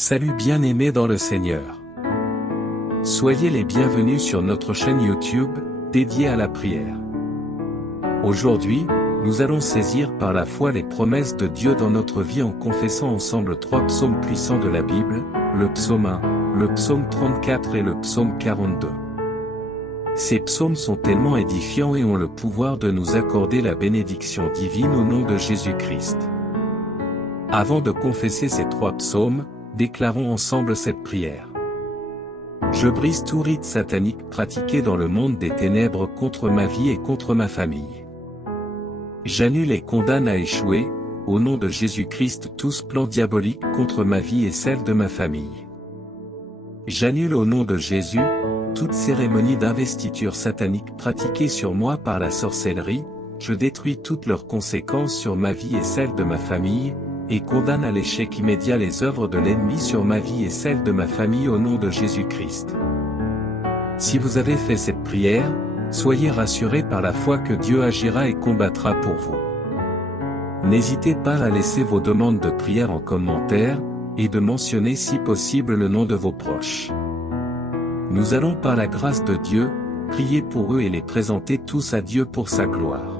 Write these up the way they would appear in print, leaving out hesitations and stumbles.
Salut bien-aimés dans le Seigneur. Soyez les bienvenus sur notre chaîne YouTube, dédiée à la prière. Aujourd'hui, nous allons saisir par la foi les promesses de Dieu dans notre vie en confessant ensemble 3 psaumes puissants de la Bible, le psaume 1, le psaume 34 et le psaume 42. Ces psaumes sont tellement édifiants et ont le pouvoir de nous accorder la bénédiction divine au nom de Jésus-Christ. Avant de confesser ces 3 psaumes, déclarons ensemble cette prière. Je brise tout rite satanique pratiqué dans le monde des ténèbres contre ma vie et contre ma famille. J'annule et condamne à échouer, au nom de Jésus-Christ, tous plans diaboliques contre ma vie et celle de ma famille. J'annule au nom de Jésus, toute cérémonie d'investiture satanique pratiquée sur moi par la sorcellerie, je détruis toutes leurs conséquences sur ma vie et celle de ma famille, et condamne à l'échec immédiat les œuvres de l'ennemi sur ma vie et celle de ma famille au nom de Jésus-Christ. Si vous avez fait cette prière, soyez rassurés par la foi que Dieu agira et combattra pour vous. N'hésitez pas à laisser vos demandes de prière en commentaire, et de mentionner si possible le nom de vos proches. Nous allons par la grâce de Dieu, prier pour eux et les présenter tous à Dieu pour sa gloire.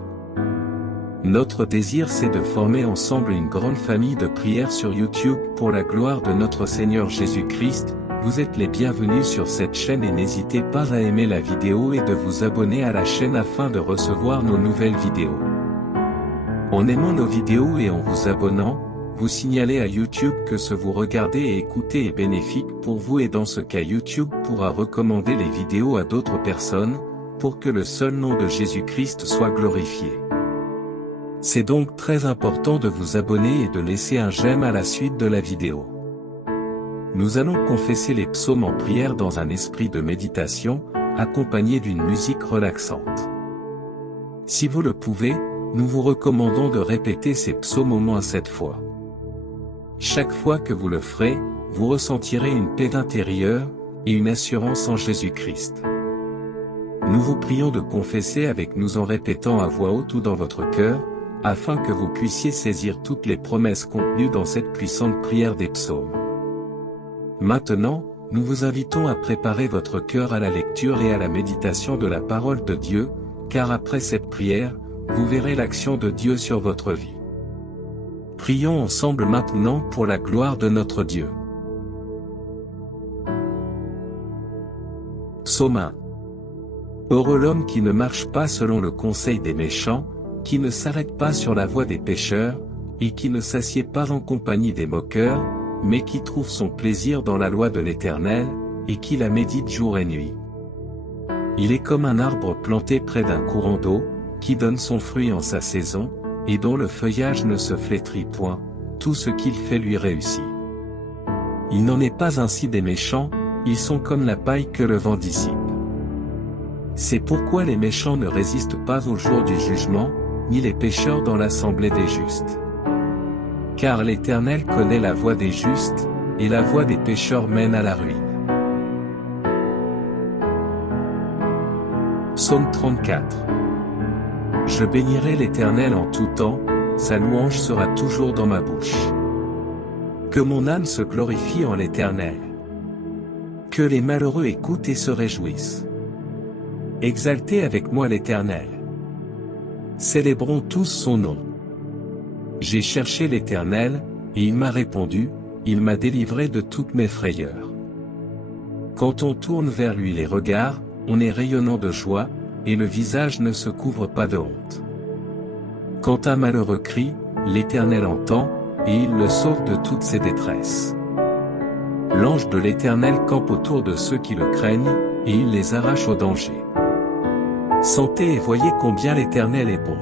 Notre désir c'est de former ensemble une grande famille de prières sur YouTube pour la gloire de notre Seigneur Jésus-Christ. Vous êtes les bienvenus sur cette chaîne et n'hésitez pas à aimer la vidéo et de vous abonner à la chaîne afin de recevoir nos nouvelles vidéos. En aimant nos vidéos et en vous abonnant, vous signalez à YouTube que ce vous regardez et écoutez est bénéfique pour vous et dans ce cas YouTube pourra recommander les vidéos à d'autres personnes, pour que le seul nom de Jésus-Christ soit glorifié. C'est donc très important de vous abonner et de laisser un j'aime à la suite de la vidéo. Nous allons confesser les psaumes en prière dans un esprit de méditation, accompagné d'une musique relaxante. Si vous le pouvez, nous vous recommandons de répéter ces psaumes au moins 7 fois. Chaque fois que vous le ferez, vous ressentirez une paix intérieure, et une assurance en Jésus-Christ. Nous vous prions de confesser avec nous en répétant à voix haute ou dans votre cœur, afin que vous puissiez saisir toutes les promesses contenues dans cette puissante prière des psaumes. Maintenant, nous vous invitons à préparer votre cœur à la lecture et à la méditation de la parole de Dieu, car après cette prière, vous verrez l'action de Dieu sur votre vie. Prions ensemble maintenant pour la gloire de notre Dieu. Psaume 1. Heureux l'homme qui ne marche pas selon le conseil des méchants, qui ne s'arrête pas sur la voie des pécheurs, et qui ne s'assied pas en compagnie des moqueurs, mais qui trouve son plaisir dans la loi de l'Éternel, et qui la médite jour et nuit. Il est comme un arbre planté près d'un courant d'eau, qui donne son fruit en sa saison, et dont le feuillage ne se flétrit point, tout ce qu'il fait lui réussit. Il n'en est pas ainsi des méchants, ils sont comme la paille que le vent dissipe. C'est pourquoi les méchants ne résistent pas au jour du jugement, ni les pécheurs dans l'assemblée des justes. Car l'Éternel connaît la voie des justes, et la voie des pécheurs mène à la ruine. Psaume 34. Je bénirai l'Éternel en tout temps, sa louange sera toujours dans ma bouche. Que mon âme se glorifie en l'Éternel. Que les malheureux écoutent et se réjouissent. Exaltez avec moi l'Éternel. Célébrons tous son nom. J'ai cherché l'Éternel, et il m'a répondu, il m'a délivré de toutes mes frayeurs. Quand on tourne vers lui les regards, on est rayonnant de joie, et le visage ne se couvre pas de honte. Quand un malheureux crie, l'Éternel entend, et il le sauve de toutes ses détresses. L'ange de l'Éternel campe autour de ceux qui le craignent, et il les arrache au danger. Sentez et voyez combien l'Éternel est bon.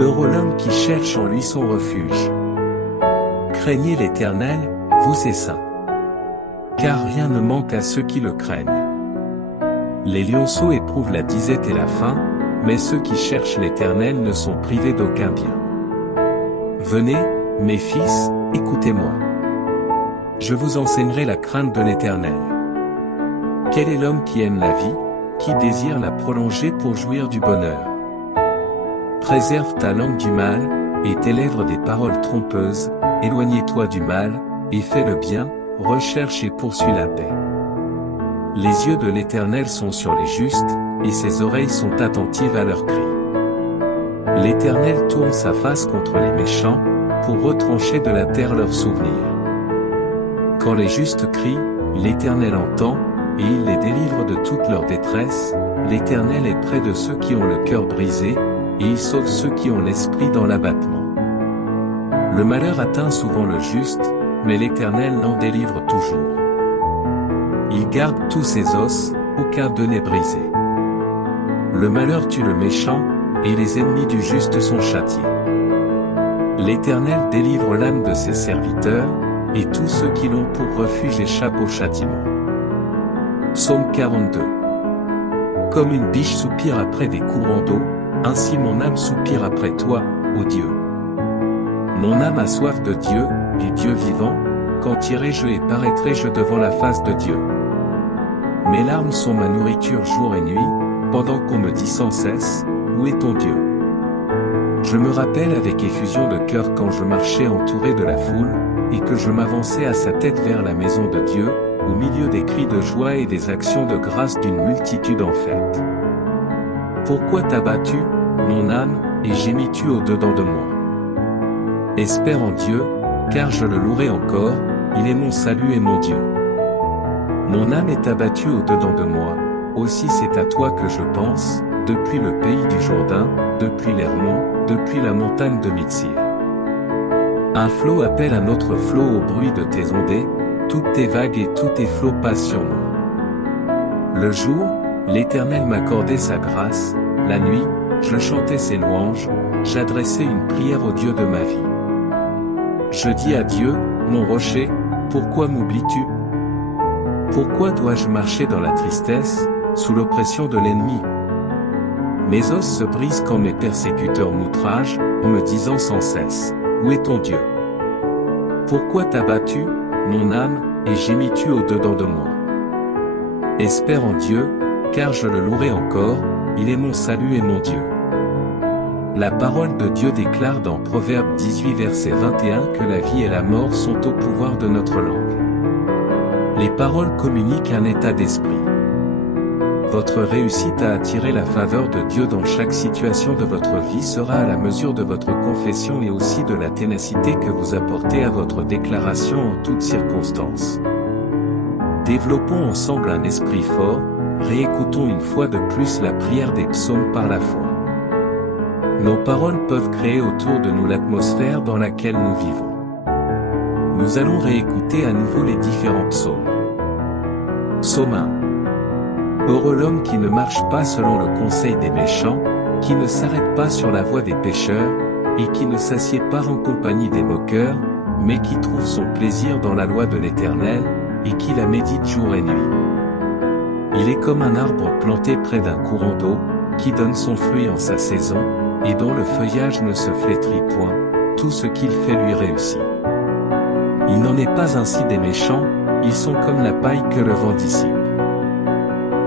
Heureux l'homme qui cherche en lui son refuge. Craignez l'Éternel, vous ses saints. Car rien ne manque à ceux qui le craignent. Les lionceaux éprouvent la disette et la faim, mais ceux qui cherchent l'Éternel ne sont privés d'aucun bien. Venez, mes fils, écoutez-moi. Je vous enseignerai la crainte de l'Éternel. Quel est l'homme qui aime la vie, qui désire la prolonger pour jouir du bonheur? Préserve ta langue du mal, et tes lèvres des paroles trompeuses, éloignez-toi du mal, et fais le bien, recherche et poursuis la paix. Les yeux de l'Éternel sont sur les justes, et ses oreilles sont attentives à leurs cris. L'Éternel tourne sa face contre les méchants, pour retrancher de la terre leurs souvenirs. Quand les justes crient, l'Éternel entend, et il les délivre de toute leur détresse. L'Éternel est près de ceux qui ont le cœur brisé, et il sauve ceux qui ont l'esprit dans l'abattement. Le malheur atteint souvent le juste, mais l'Éternel l'en délivre toujours. Il garde tous ses os, aucun d'eux n'est brisé. Le malheur tue le méchant, et les ennemis du juste sont châtiés. L'Éternel délivre l'âme de ses serviteurs, et tous ceux qui l'ont pour refuge échappent au châtiment. Psaume 42. Comme une biche soupire après des courants d'eau, ainsi mon âme soupire après toi, ô Dieu. Mon âme a soif de Dieu, du Dieu vivant, quand irai-je et paraîtrai-je devant la face de Dieu. Mes larmes sont ma nourriture jour et nuit, pendant qu'on me dit sans cesse, où est ton Dieu? Je me rappelle avec effusion de cœur quand je marchais entouré de la foule, et que je m'avançais à sa tête vers la maison de Dieu, au milieu des cris de joie et des actions de grâce d'une multitude en fête. Pourquoi t'as battu, mon âme, et gémis-tu au-dedans de moi? Espère en Dieu, car je le louerai encore, il est mon salut et mon Dieu. Mon âme est abattue au-dedans de moi, aussi c'est à toi que je pense, depuis le pays du Jourdain, depuis l'Hermon, depuis la montagne de Mitsir. Un flot appelle un autre flot au bruit de tes ondées, toutes tes vagues et tous tes flots passent sur moi. Le jour, l'Éternel m'accordait sa grâce, la nuit, je chantais ses louanges, j'adressais une prière au Dieu de ma vie. Je dis à Dieu, mon rocher, pourquoi m'oublies-tu? Pourquoi dois-je marcher dans la tristesse, sous l'oppression de l'ennemi? Mes os se brisent quand mes persécuteurs m'outragent, en me disant sans cesse, où est ton Dieu? Pourquoi t'as battu, mon âme, et gémis-tu au-dedans de moi? Espère en Dieu, car je le louerai encore, il est mon salut et mon Dieu. La parole de Dieu déclare dans Proverbe 18 verset 21 que la vie et la mort sont au pouvoir de notre langue. Les paroles communiquent un état d'esprit. Votre réussite à attirer la faveur de Dieu dans chaque situation de votre vie sera à la mesure de votre confession et aussi de la ténacité que vous apportez à votre déclaration en toutes circonstances. Développons ensemble un esprit fort, réécoutons une fois de plus la prière des psaumes par la foi. Nos paroles peuvent créer autour de nous l'atmosphère dans laquelle nous vivons. Nous allons réécouter à nouveau les différents psaumes. Psaume 1. Heureux l'homme qui ne marche pas selon le conseil des méchants, qui ne s'arrête pas sur la voie des pécheurs, et qui ne s'assied pas en compagnie des moqueurs, mais qui trouve son plaisir dans la loi de l'Éternel, et qui la médite jour et nuit. Il est comme un arbre planté près d'un courant d'eau, qui donne son fruit en sa saison, et dont le feuillage ne se flétrit point, tout ce qu'il fait lui réussit. Il n'en est pas ainsi des méchants, ils sont comme la paille que le vent dissipe.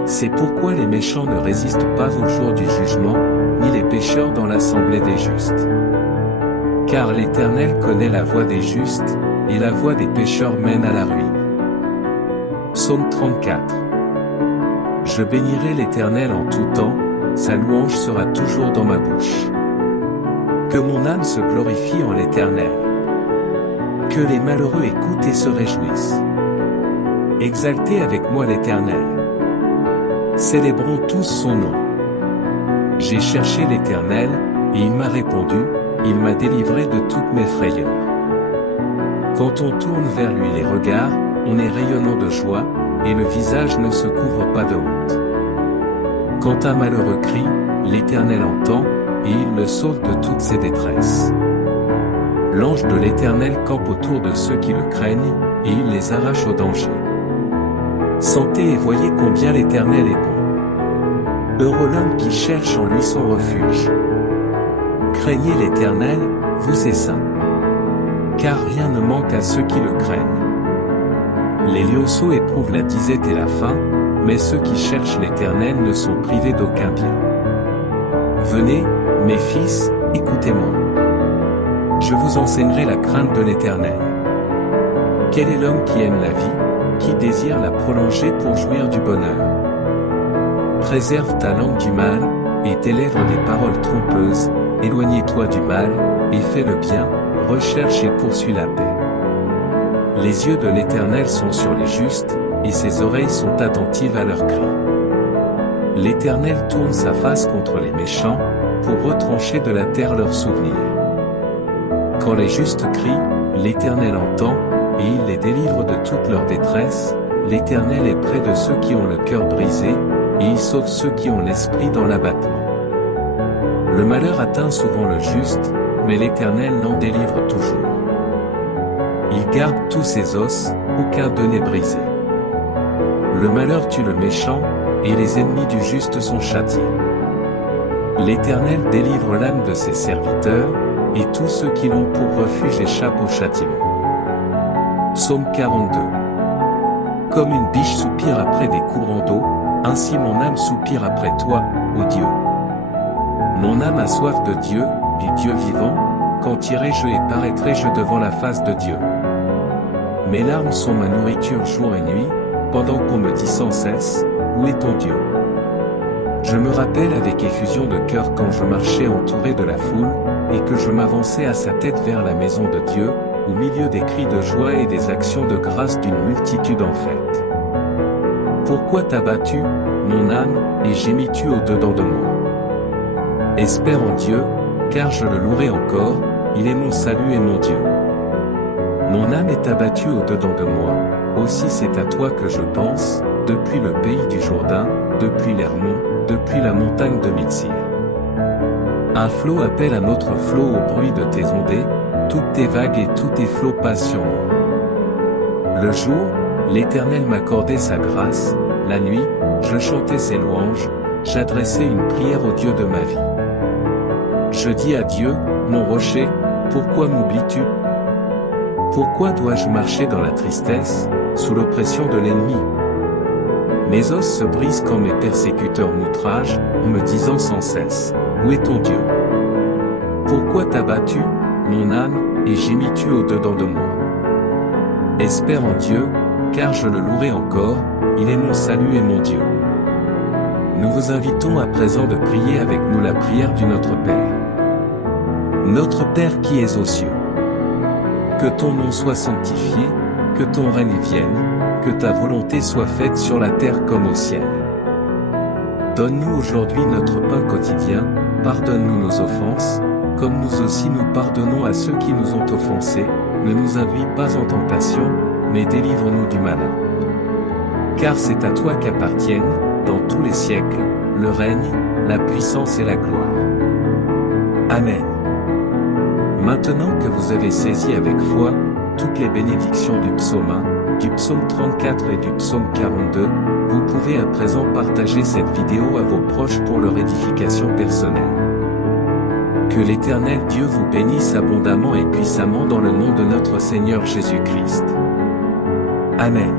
C'est pourquoi les méchants ne résistent pas au jour du jugement, ni les pécheurs dans l'assemblée des justes. Car l'Éternel connaît la voie des justes, et la voie des pécheurs mène à la ruine. Psaume 34. Je bénirai l'Éternel en tout temps, sa louange sera toujours dans ma bouche. Que mon âme se glorifie en l'Éternel. Que les malheureux écoutent et se réjouissent. Exaltez avec moi l'Éternel. Célébrons tous son nom. J'ai cherché l'Éternel, et il m'a répondu, il m'a délivré de toutes mes frayeurs. Quand on tourne vers lui les regards, on est rayonnant de joie, et le visage ne se couvre pas de honte. Quand un malheureux crie, l'Éternel entend, et il le sauve de toutes ses détresses. L'ange de l'Éternel campe autour de ceux qui le craignent, et il les arrache au danger. Sentez et voyez combien l'Éternel est bon. Heureux l'homme qui cherche en lui son refuge. Craignez l'Éternel, vous ses saints. Car rien ne manque à ceux qui le craignent. Les lionceaux éprouvent la disette et la faim, mais ceux qui cherchent l'Éternel ne sont privés d'aucun bien. Venez, mes fils, écoutez-moi. Je vous enseignerai la crainte de l'Éternel. Quel est l'homme qui aime la vie, qui désire la prolonger pour jouir du bonheur? Préserve ta langue du mal, et tes lèvres des paroles trompeuses, éloignez-toi du mal, et fais le bien, recherche et poursuis la paix. Les yeux de l'Éternel sont sur les justes, et ses oreilles sont attentives à leurs cris. L'Éternel tourne sa face contre les méchants, pour retrancher de la terre leurs souvenirs. Quand les justes crient, l'Éternel entend, et il les délivre de toute leur détresse. L'Éternel est près de ceux qui ont le cœur brisé, et il sauve ceux qui ont l'esprit dans l'abattement. Le malheur atteint souvent le juste, mais l'Éternel l'en délivre toujours. Il garde tous ses os, aucun d'eux n'est brisé. Le malheur tue le méchant, et les ennemis du juste sont châtiés. L'Éternel délivre l'âme de ses serviteurs, et tous ceux qui l'ont pour refuge échappent au châtiment. Psaume 42. Comme une biche soupire après des courants d'eau, ainsi mon âme soupire après toi, ô Dieu. Mon âme a soif de Dieu, du Dieu vivant, quand irai-je et paraîtrai-je devant la face de Dieu? Mes larmes sont ma nourriture jour et nuit, pendant qu'on me dit sans cesse, où est ton Dieu? Je me rappelle avec effusion de cœur quand je marchais entouré de la foule, et que je m'avançais à sa tête vers la maison de Dieu, au milieu des cris de joie et des actions de grâce d'une multitude en fête. Pourquoi t'as battu, mon âme, et gémis-tu au-dedans de moi? Espère en Dieu, car je le louerai encore, il est mon salut et mon Dieu. Mon âme est abattue au-dedans de moi, aussi c'est à toi que je pense, depuis le pays du Jourdain, depuis l'Hermon, depuis la montagne de Mitsir. Un flot appelle un autre flot au bruit de tes ondées, toutes tes vagues et tous tes flots passent sur moi. Le jour, l'Éternel m'accordait sa grâce, la nuit, je chantais ses louanges, j'adressais une prière au Dieu de ma vie. Je dis à Dieu, mon rocher, pourquoi m'oublies-tu? Pourquoi dois-je marcher dans la tristesse, sous l'oppression de l'ennemi? Mes os se brisent quand mes persécuteurs m'outragent, en me disant sans cesse, où est ton Dieu? Pourquoi t'as battu, mon âme, et gémis-tu au-dedans de moi? Espère en Dieu, car je le louerai encore, il est mon salut et mon Dieu. Nous vous invitons à présent de prier avec nous la prière du Notre Père. Notre Père qui es aux cieux. Que ton nom soit sanctifié, que ton règne vienne, que ta volonté soit faite sur la terre comme au ciel. Donne-nous aujourd'hui notre pain quotidien, pardonne-nous nos offenses, comme nous aussi nous pardonnons à ceux qui nous ont offensés, ne nous induis pas en tentation, mais délivre-nous du malin. Car c'est à toi qu'appartiennent, dans tous les siècles, le règne, la puissance et la gloire. Amen. Maintenant que vous avez saisi avec foi toutes les bénédictions du psaume 1, du psaume 34 et du psaume 42, vous pouvez à présent partager cette vidéo à vos proches pour leur édification personnelle. Que l'Éternel Dieu vous bénisse abondamment et puissamment dans le nom de notre Seigneur Jésus-Christ. Amen.